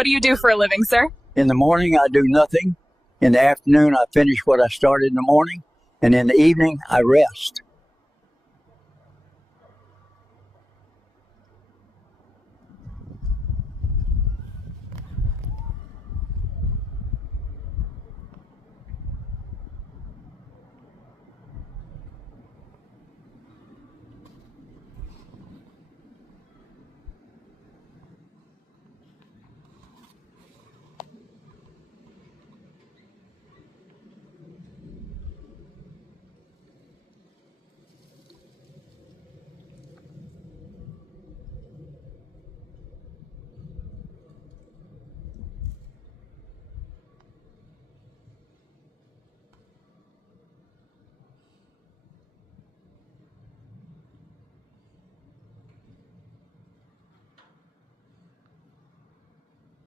What do you do for a living, sir? In the morning, I do nothing. In the afternoon, I finish what I started in the morning. And in the evening, I rest.